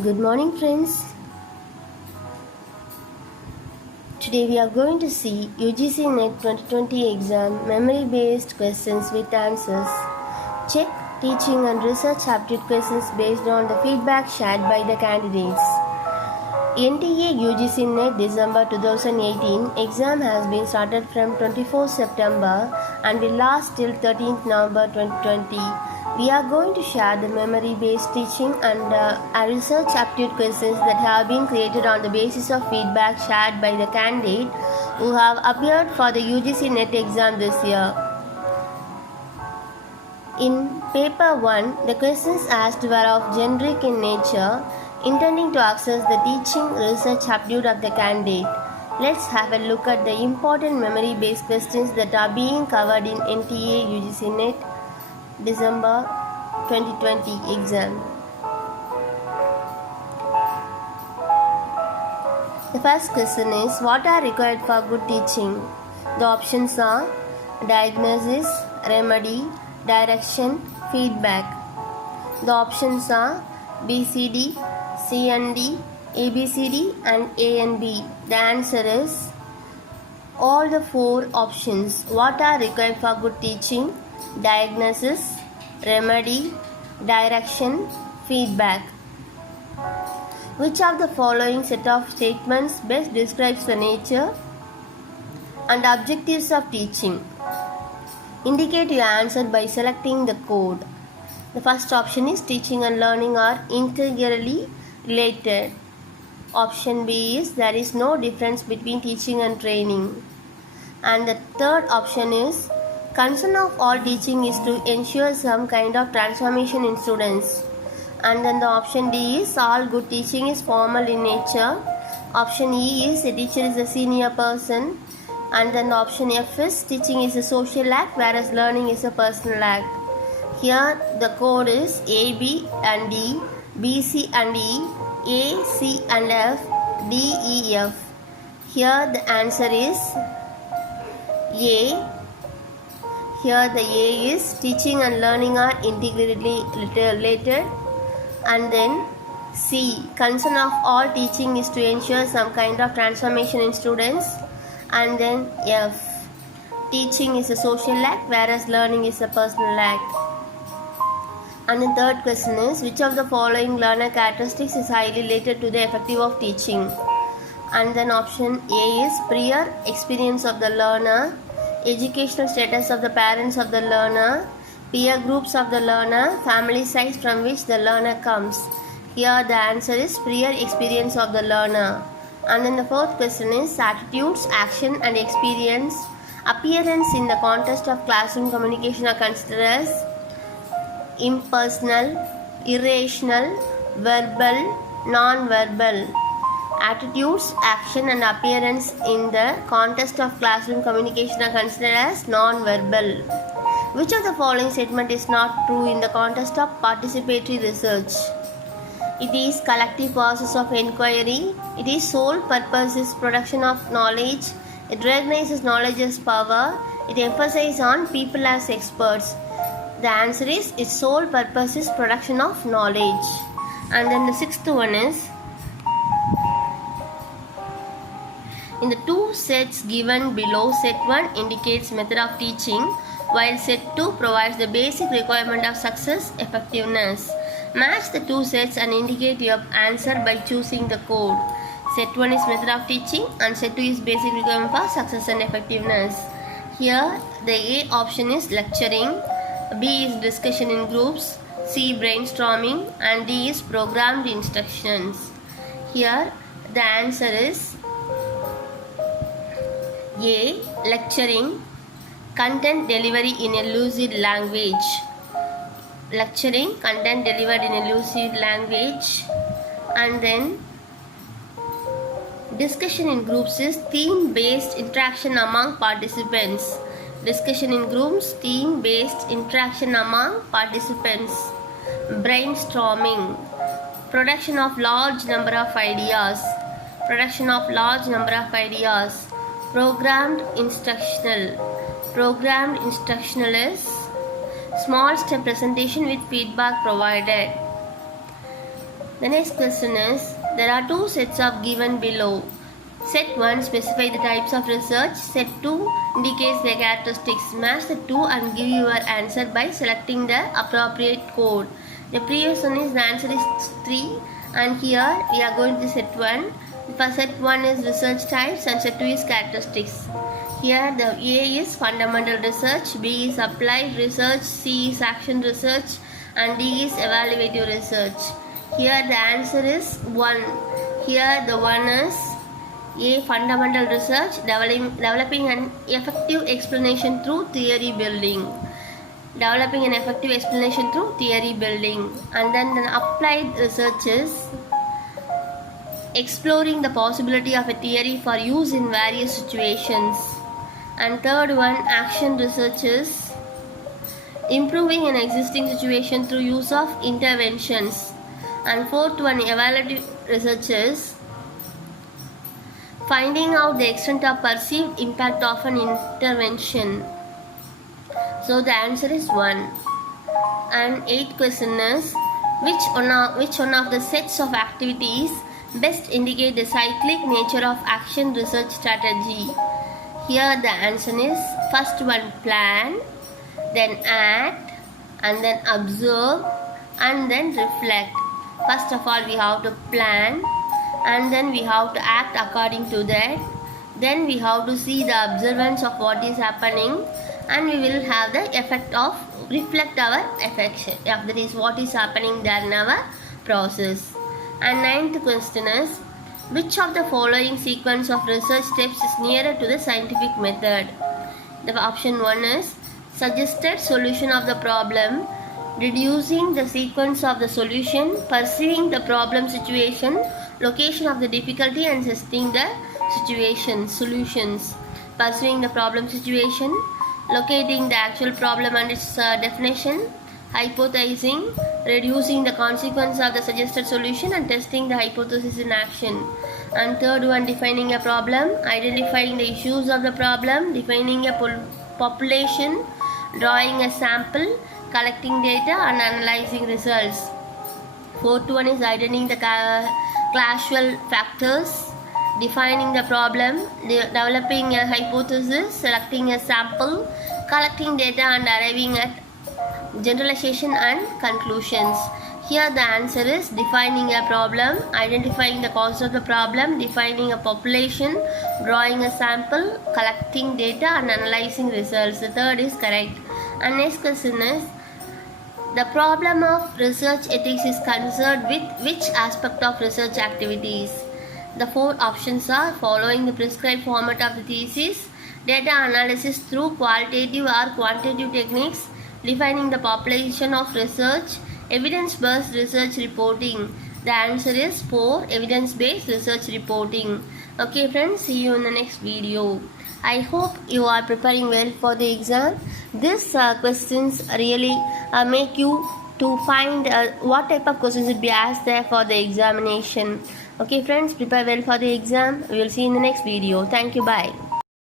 Good morning, friends. Today we are going to see UGC NET 2020 exam memory based questions with answers. Check teaching and research aptitude questions based on the feedback shared by the candidates. NTA UGC NET December 2018 exam has been started from 24 September and will last till 13th November 2020. We are going to share the memory-based teaching and research aptitude questions that have been created on the basis of feedback shared by the candidate who have appeared for the UGC NET exam this year. In paper 1, the questions asked were of generic in nature, intending to access the teaching research aptitude of the candidate. Let's have a look at the important memory-based questions that are being covered in NTA UGC NET December 2020 exam. The first question is, what are required for good teaching? The options are diagnosis, remedy, direction, feedback. The options are BCD, C and D, ABCD and A and B. The answer is all the four options. What are required for good teaching? Diagnosis, remedy, direction, feedback. Which of the following set of statements best describes the nature and objectives of teaching? Indicate your answer by selecting the code. The first option is teaching and learning are integrally related. Option B is there is no difference between teaching and training. And the third option is concern of all teaching is to ensure some kind of transformation in students. And then the option D is all good teaching is formal in nature. Option E is a teacher is a senior person. And then option F is teaching is a social act whereas learning is a personal act. Here the code is A, B and D, B, C and E, A, C and F, D, E, F. Here the answer is A. Here the A is teaching and learning are integrally related. And then C, concern of all teaching is to ensure some kind of transformation in students. And then F, teaching is a social act whereas learning is a personal act. And the third question is, which of the following learner characteristics is highly related to the effective of teaching? And then option A is prior experience of the learner, educational status of the parents of the learner, peer groups of the learner, family size from which the learner comes. Here the answer is prior experience of the learner. And then the fourth question is attitudes, action and experience, appearance in the context of classroom communication are considered as impersonal, irrational, verbal, non-verbal. Attitudes, action and appearance in the context of classroom communication are considered as non-verbal. Which of the following statement is not true in the context of participatory research? It is collective process of inquiry. It is sole purpose is production of knowledge. It recognizes knowledge as power. It emphasizes on people as experts. The answer is its sole purpose is production of knowledge. And then the sixth one is, in the two sets given below, set 1 indicates method of teaching, while set 2 provides the basic requirement of success, effectiveness. Match the two sets and indicate your answer by choosing the code. Set 1 is method of teaching and set 2 is basic requirement for success and effectiveness. Here the A option is lecturing, B is discussion in groups, C brainstorming and D is programmed instructions. Here the answer is A, lecturing, content delivery in a lucid language. Lecturing, content delivered in a lucid language. And then discussion in groups is theme-based interaction among participants. Discussion in groups, theme-based interaction among participants. Brainstorming, production of large number of ideas. Production of large number of ideas. Programmed instructional. Programmed instructional is small step presentation with feedback provided. The next question is, there are two sets of given below. Set 1 specify the types of research. Set 2 indicates their characteristics. Match the two and give your answer by selecting the appropriate code. The previous one is the answer is 3, and here we are going to set 1. For set 1 is research types and set 2 is characteristics. Here the A is fundamental research, B is applied research, C is action research, and D is evaluative research. Here the answer is 1. Here the 1 is A, fundamental research, developing an effective explanation through theory building. Developing an effective explanation through theory building. And then the applied research is exploring the possibility of a theory for use in various situations. And third one, action research is improving an existing situation through use of interventions. And fourth one, evaluative research is finding out the extent of perceived impact of an intervention. So the answer is 1. And 8th question is, which one of the sets of activities best indicate the cyclic nature of action research strategy? Here the answer is first one, plan, then act, and then observe, and then reflect. First of all we have to plan, and then we have to act according to that. Then we have to see the observance of what is happening, and we will have the effect of reflect our affection. That is what is happening there in our process. And 9th question is, which of the following sequence of research steps is nearer to the scientific method? The option 1 is suggested solution of the problem, reducing the sequence of the solution, perceiving the problem situation, location of the difficulty, and testing the solutions. Perceiving the problem situation, locating the actual problem and its definition, hypothesizing, reducing the consequence of the suggested solution, and testing the hypothesis in action. And third one, defining a problem, identifying the issues of the problem, defining a population, drawing a sample, collecting data, and analyzing results. Fourth one is identifying the causal factors, defining the problem, developing a hypothesis, selecting a sample, collecting data, and arriving at generalization and conclusions. Here the answer is defining a problem, identifying the cause of the problem, defining a population, drawing a sample, collecting data, and analyzing results. The third is correct. And next question is, the problem of research ethics is concerned with which aspect of research activities? The four options are following the prescribed format of the thesis, data analysis through qualitative or quantitative techniques, defining the population of research, evidence-based research reporting. The answer is 4, evidence-based research reporting. Okay friends, see you in the next video. I hope you are preparing well for the exam. These questions really make you to find what type of questions will be asked there for the examination. Okay friends, prepare well for the exam. We will see you in the next video. Thank you. Bye.